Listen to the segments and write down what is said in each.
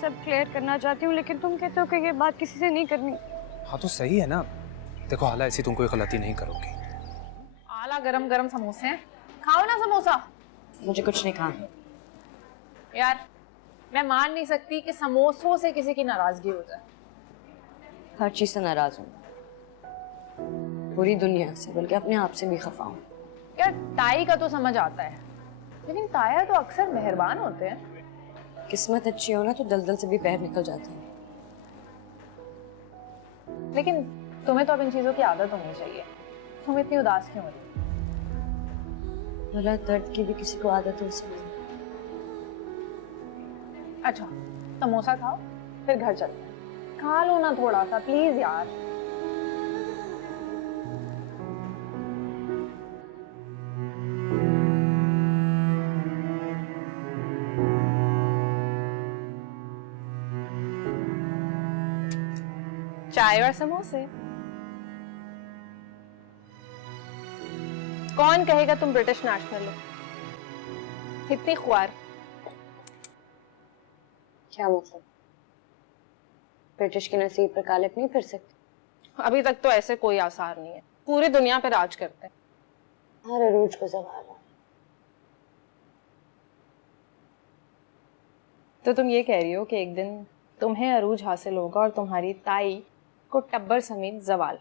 सब क्लियर करना चाहती हूँ, लेकिन तुम कहते हो कि ये बात किसी से नहीं करनी। हाँ तो सही है ना। देखो हाला, ऐसी तुम कोई गलती नहीं करोगी। आला गरम गरम समोसे हैं, खाओ ना समोसा। मुझे कुछ नहीं खाना। यार मैं मान नहीं सकती कि समोसों से किसी की नाराजगी हो जाए। हर चीज से नाराज हूँ, पूरी दुनिया से, बल्कि अपने आप से भी खफा हूँ। यार ताई का तो समझ आता है, लेकिन ताया तो अक्सर मेहरबान होते हैं। किस्मत अच्छी हो ना तो दलदल से भी पैर निकल जाते हैं। लेकिन तुम्हें तो अब इन चीजों की आदत होनी चाहिए। तुम इतनी उदास क्यों हो रही? भला दर्द की भी किसी को आदत हो सकती है। अच्छा समोसा खाओ, फिर घर चलते हैं। खा लो ना थोड़ा सा प्लीज यार। चाय और समोसे। कौन कहेगा तुम ब्रिटिश नेशनल हो? इतनी ख्वार। क्या मतलब? ब्रिटिश की नसीब पर कालिब नहीं फिर सकती? अभी तक तो ऐसे कोई आसार नहीं है। पूरी दुनिया पे राज करते हैं। हर अरूज को ज़वाल है। तो तुम ये कह रही हो कि एक दिन तुम्हें अरूज हासिल होगा और तुम्हारी ताई को टब्बर समेत जवाल।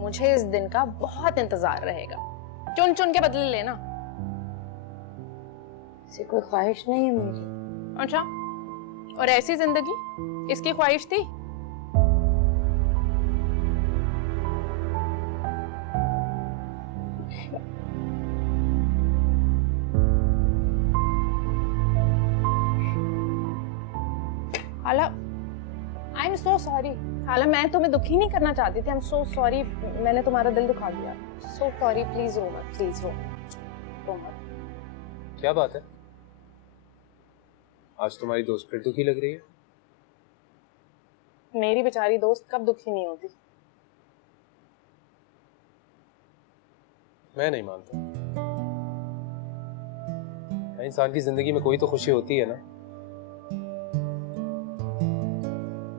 मुझे इस दिन का बहुत इंतजार रहेगा। चुन चुन के बदले लेना। ऐसी कोई ख्वाहिश नहीं है मेरी। अच्छा, और ऐसी जिंदगी इसकी ख्वाहिश थी? हाला, आई एम सो सॉरी। हाला, मैं तुम्हें दुखी नहीं करना चाहती थी। आई एम सो सॉरी, मैंने तुम्हारा दिल दुखा दिया। सो सॉरी, प्लीज रो मत, प्लीज रो मत। क्या बात है, आज तुम्हारी दोस्त फिर दुखी लग रही है? मेरी बेचारी दोस्त कब दुखी नहीं होती। मैं नहीं मानता। इंसान की जिंदगी में कोई तो खुशी होती है ना।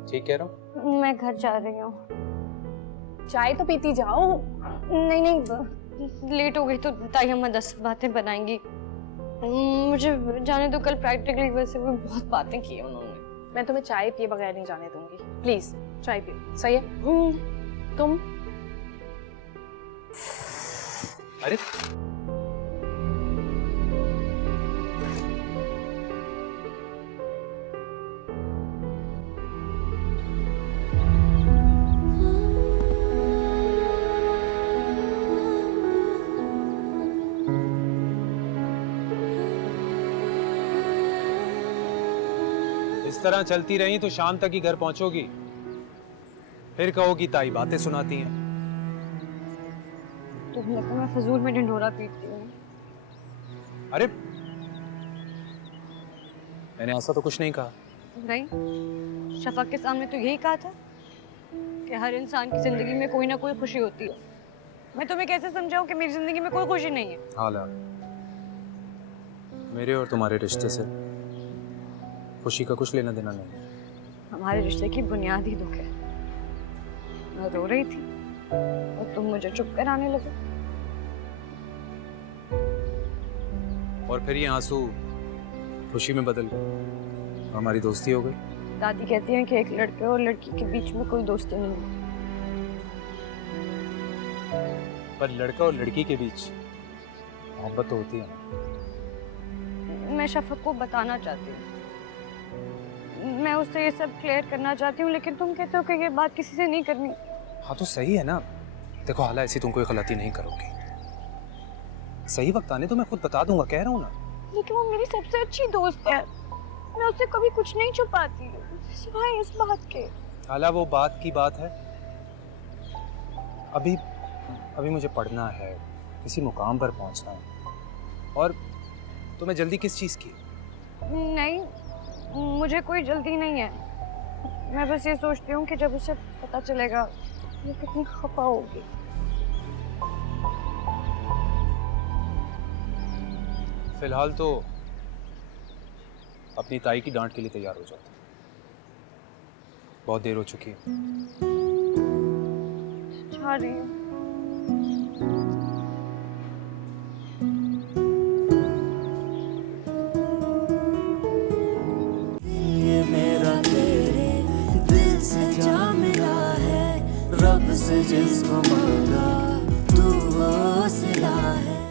ठीक कह रहा हूँ? मैं घर जा रही हूँ। चाय तो पीती जाओ। नहीं नहीं, लेट हो गई तो ताई अम्मा 10 बातें बनाएंगी। मुझे जाने दो, कल प्रैक्टिकली वैसे भी बहुत बातें की उन्होंने। मैं तुम्हें चाय पिए बगैर नहीं जाने दूंगी। प्लीज चाय पियो। सही है? तुम अरे इस तरह चलती रही तो शाम तक ही घर पहुंचोगी। फिर कहोगी ताई बातें सुनाती हैं। तुम्हें लगता है मैं फजूल में ढिंढोरा पीटती हूँ? अरे मैंने ऐसा तो कुछ नहीं कहा। नहीं, शफक के सामने तो यही कहा था कि हर इंसान की जिंदगी में कोई ना कोई खुशी होती है। मैं तुम्हें कैसे समझाऊं कि मेरी जिंदगी में कोई खुशी नहीं है? हाला, मेरे और तुम्हारे रिश्ते से खुशी का कुछ लेना देना नहीं है। हमारे रिश्ते की बुनियादी दुख है। मैं रो रही थी और तुम मुझे चुप कराने लगे। और फिर ये आंसू खुशी में बदल गए, हमारी दोस्ती हो गई। दादी कहती हैं कि एक लड़के और लड़की के बीच में कोई दोस्ती नहीं है। पर लड़का और लड़की के बीच मोहब्बत तो होती है। मैं शफक को बताना चाहती हूँ, मैं उससे ये सब क्लियर करना चाहती हूँ, लेकिन तुम कहते हो कि ये बात किसी से नहीं करनी। हाँ तो सही है ना। देखो हाला, ऐसी तुम कोई गलती नहीं करोगी। सही वक्त आने तो मैं खुद बता दूंगा, कह रहा हूँ ना। लेकिन वो मेरी सबसे अच्छी दोस्त है, मैं उससे कभी कुछ नहीं छुपाती सिवाय इस बात के। हाला वो बात की बात है। अभी अभी मुझे पढ़ना है, किसी मुकाम पर पहुंचना है। और तुम्हें जल्दी किस चीज की? नहीं, मुझे कोई जल्दी नहीं है। मैं बस ये सोचती हूँ कि जब उसे पता चलेगा वो कितनी खफा होगी। फिलहाल तो अपनी ताई की डांट के लिए तैयार हो जाओ। बहुत देर हो चुकी है। जा रही हूँ। ये मेरा तेरे दिल से जा मिला है, रब से जिसको मांगा तू वो सिला है।